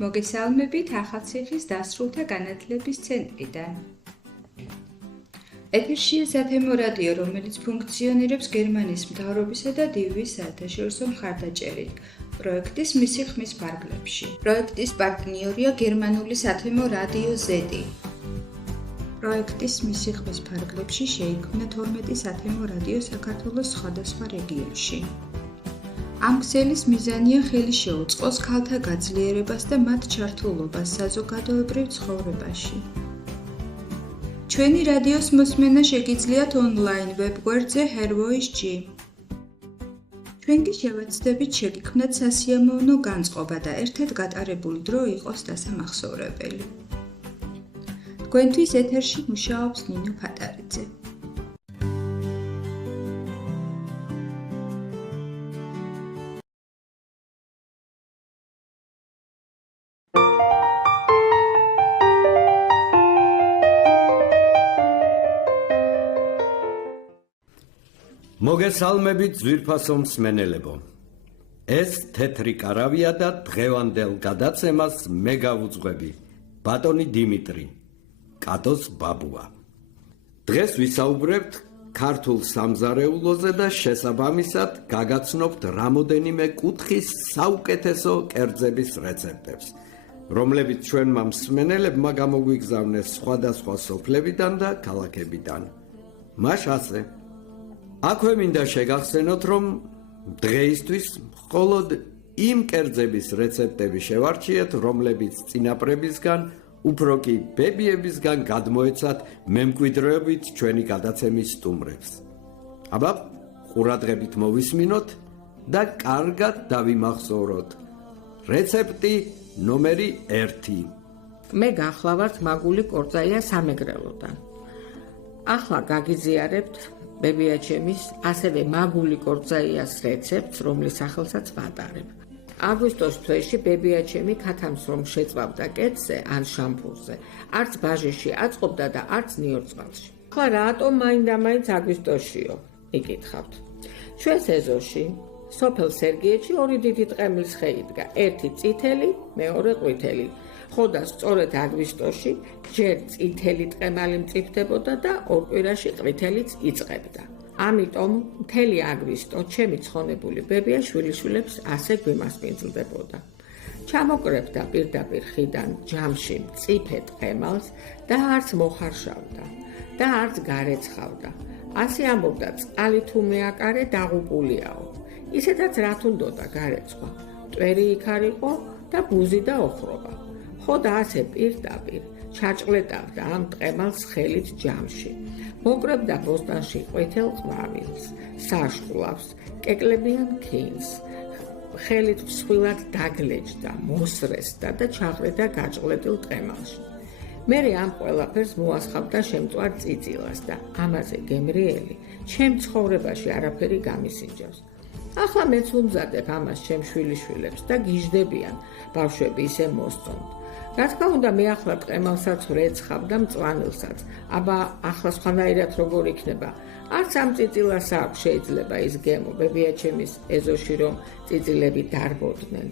მოგესალმებით ახალციხის დასრულთა განათლების ცენტრიდან. ეთერშია სათემო რადიო, რომელიც ფუნქციონირებს გერმანიის მთავრობისა და დივიის საერთაშორისო მხარდაჭერით პროექტის მისი ხმის ფარგლებში. პროექტის პარტნიორია გერმანული სათემო რადიო Z. პროექტის მისი ხმის ფარგლებში შეიქმნა 12 სათემო რადიო საქართველოს სხვადასხვა რეგიონში. ამ ქსელის მიზანია ხელი შეუწყოს ქალთა გაძლიერებას და მათ ჩართულობას საზოგადოებრივ ცხოვრებაში. ჩვენი რადიოს მოსმენა შეგიძლიათ ონლაინ ვებგვერდზე HerVoice-G. ჩვენ კი შევეცდებით შეგიქმნათ სასიამოვნო განწყობა და ერთად გატარებული დრო იყოს დასამახსოვრებელი. თქვენთვის ეთერში მუშაობს ნინო ფატარიძე. მოგესალმებით ძვირფასო მსმენელებო. ეს თეთრი კარავია და დღევანდელ გადაცემას მე გავუძღვები, ბატონი დიმიტრი, კატოს ბაბუა. დღეს ვისაუბრებთ ქართულ სამზარეულოზე და შესაბამისად გაგაცნობთ რამოდენიმე კუთხის საუკეთესო კერძების რეცეპტებს, რომლებიც ჩვენმა მსმენელებმა გამოგვიგზავნეს სხვადასხვა სოფლებიდან და ქალაქებიდან. მაშ ასე აქვე მინდა შეგახსენოთ, რომ დღეისთვის მხოლოდ იმ კერძების რეცეპტები შევარჩიეთ, რომლებიც წინაპრებისგან, უფრო კი ბებიებისგან გადმოეცათ მემკვიდრეობით ჩვენი გადაცემის სტუმრებს. აბა, ყურადღებით მოვისმინოთ და კარგად დავიმახსოვროთ. რეცეპტი ნომერი 1. მე გახლავართ მაგული კორძაია სამეგრელოდან. ახლა გაგიზიარებთ ბებიაჩემის, ასევე მაგული კორძაიას რეცეპტს, რომლის სახელსაც ვატარებ. აგვისტოს თვეში ბებიაჩემი ქათამს რომ შეწვავდა კეთზე ან შამპურზე, არც ბაჟიში აწყობდა და არც ნიორწყალში. ახლა რატომ მაინდა-მაინც აგვისტოშიო? იკითხავთ. ჩვენს ეზოში, სოფელ სერგიეთში 2 დიდი ტყემლის ხე იდგა, ერთი წითელი, მეორე ყვითელი. ხო და სწორედ აგვისტოში ჯერ წითელი ტყემალი მწიფდებოდა და ორ კვირაში ყვითელიც იწყებდა. ამიტომ მთელი აგვისტო ჩემი ცხონებული ბებია შვილიშვილებს ასე გვიმასპინძლდებოდა. ჩამოკრებდა პირდაპირ ხიდან ჯამში მწიფე ტყემალს და არც მოხარშავდა და არც გარეცხავდა. ასე ამბობდა, წყალი თუ მეაკარე დაღუპულიაო. ისედაც რა თუნდოდა გარეცხვა, მტვერი იქ არისო და ბუზი და ოხრობა. ხო და ასე პირდაპირ ჩაჭყლეტავდა ამ ტყემალს ხელით ჯამში. მოკრებდა ბოსტანში ყვითელ ყვავილს, საშყლავს, კეკლებიან ქინს. ხელით მსხვილად დაგლეჯდა, მოსრესდა და ჩაყრედა გაჭყლეტილ ტყემალში. მერე ამ ყველაფერს მოასხავდა შემწვარ წიწილას და ამაზე გემრიელი ჩემ ცხოვრებაში არაფერი გამისინჯავს. ახლა მეც უმზადებ ამას ჩემ შვილიშვილებს და გიждდებიან ბავშვები ისე მოსწონთ. რა თქმა უნდა, მე ახლა ტყემალსაც ვრეცხავ და მწვანილსაც. აბა ახლა სხვანაირად როგორ იქნება? არც ამ წიწილას აქვს შეიძლება ის გემო ბებიაჩემის ეზოში, რომ წიწილები დარბოდნენ.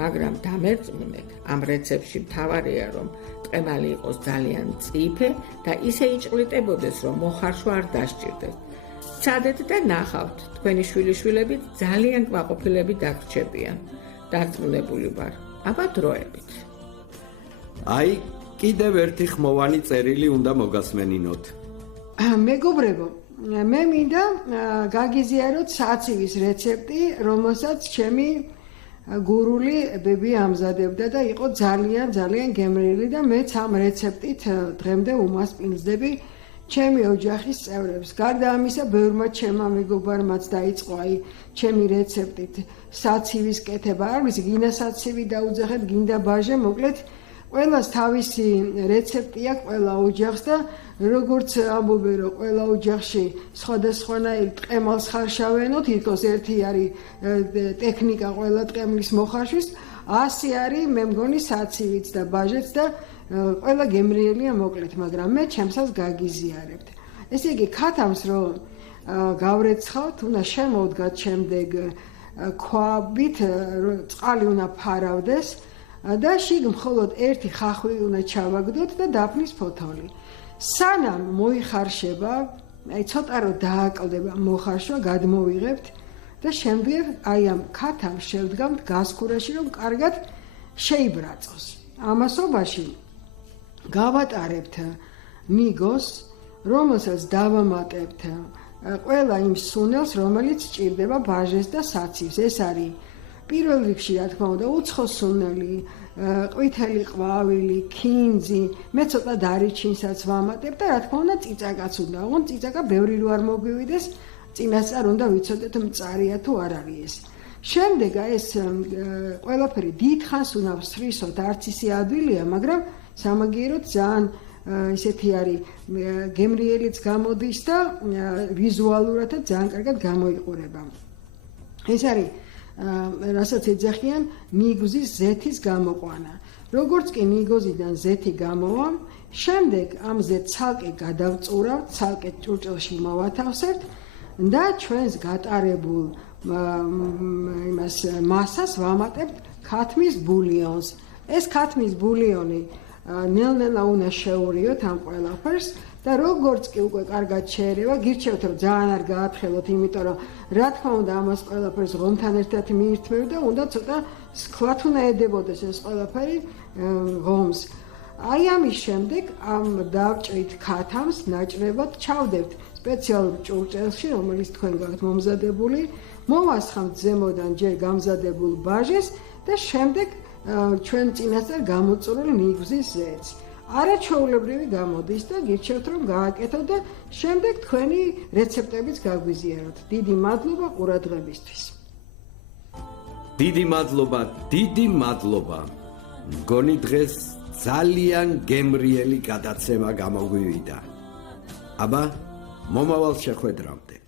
მაგრამ დამერწმუნეთ, ამ რეცეპტში მთავარია, რომ ტყემალი იყოს ძალიან მწიფე და ისე იჭყლიტებოდეს, რომ მოხარშვა არ დასჭირდეს. ცადეთ და ნახავთ, თქვენი შვილიშვილები ძალიან კმაყოფილები დაგრჩებიან. დარწმუნებული ვარ, აბა დროებით. აი, კიდევ ერთი ხმოვანი წერილი უნდა მოგასმენინოთ. მეგობრებო, მე მინდა გაგიზიაროთ საცივის რეცეპტი, რომელსაც ჩემი გურული ბებია ამზადებდა და იყო ძალიან გემრიელი და მეც ამ რეცეპტით დღემდე უმასპინძლდები ჩემი ოჯახის წევრებს. გარდა ამისა, ბევრმა ჩემმა მეგობარმაც დაიწყო აი ჩემი რეცეპტით საცივის კეთება. არ ვიცი, გინდა საცივი დაუძახეთ, გინდა ბაჟე, მოკლედ ყველას თავისი რეცეპტი აქვს ყველა ოჯახს და როგორც ამბობენ, რომ ყველა ოჯახში სხვადასხვანაირი ტყემალს ხარშავენო, თითქოს ერთი არის ტექნიკა ყველა ტყემლის მოხარშვის, ასე არის მე მგონი საცივიც და ბაჟეც და ყველა გემრიელია მოკლედ, მაგრამ მე ჩემსაც გაგიზიარებთ. ესე იგი, ქათამს რომ გავრეცხავთ, უნდა შემოვდგათ შემდეგ ქვაბით, წყალი უნდა ფარავდეს, და შიგ მხოლოდ ერთი ხახვი უნდა ჩავაგდოთ და დაფნის ფოთოლი. სანამ მოიხარშება, აი ცოტა რო დააკლდება მოხარშვა, გადმოვიღებთ და შემდეგ აი ამ ქათამს შევდგამთ გასქურაში, რომ კარგად შეიბრაწოს. ამასობაში გავატარებთ ნიგოს, რომელსაც დავამატებთ ყველა იმ სუნელს, რომელიც ჭირდება ბაჟეს და საცივს. ეს არის პირველ რიგში, რა თქმა უნდა, უცხო სუნელი, ყვითელი ყვავილი, ქინძი, მე ცოტა დარიჩინსაც ვამატებ და რა თქმა უნდა, წიწაკაც უნდა. ოღონდ წიწაკა ბევრი რო არ მოგვივიდეს, წინასწარ უნდა ვიცოდეთ მწარია თუ არ არის ეს. შემდეგ ეს ყველაფერი დიდხანს უნდა ვსრისოთ, არც ისე ადვილია, მაგრამ სამაგიეროდ ძალიან ისეთი არის გემრიელიც გამოდის და ვიზუალურადაც ძალიან კარგად გამოიყურება. ეს არის რასაც ეძახიან ნიგოზის ზეთის გამოყვანა. როგორც კი ნიგოზიდან ზეთი გამოვა, შემდეგ ამ ზეთს ცალკე გადავწურავთ, ცალკე ჭურჭელში მოვათავსებთ და ჩვენს გატარებულ იმას მასას ვამატებთ ქათმის ბულიონს. ეს ქათმის ბულიონი ნელ-ნელა უნდა შეურიოთ ამ ყველაფერს და როგორც კი უკვე კარგად შეერევა, გირჩევთ რომ ძალიან არ გაათხელოთ, იმიტომ რომ რა თქმა უნდა ამას ყველაფერს ღომთან ერთად მიირთმევ და უნდა ცოტა სქლათ უნდა ედებოდეს ეს ყველაფერი ღომს. აი ამის შემდეგ ამ დავჭრით ქათამს ნაჭრებად ჩავდებთ სპეციალურ ჭურჭელში, რომელიც თქვენ გაქვთ მომზადებული, მოვასხამთ ზემოდან ჯერ გამზადებულ ბაჟეს და შემდეგ ჩვენ წინასწარ გამოწურულ ნიგზის ზეთს. არაჩვეულებრივი გამოდის და გირჩევთ რომ გააკეთოთ და შემდეგ თქვენი რეცეპტებიც გაგვიზიაროთ. დიდი მადლობა ყურადღებისთვის. დიდი მადლობა. მგონი დღეს ძალიან გემრიელი გადაცემა გამოგვივიდა. აბა, მომავალ შეხვედრამდე.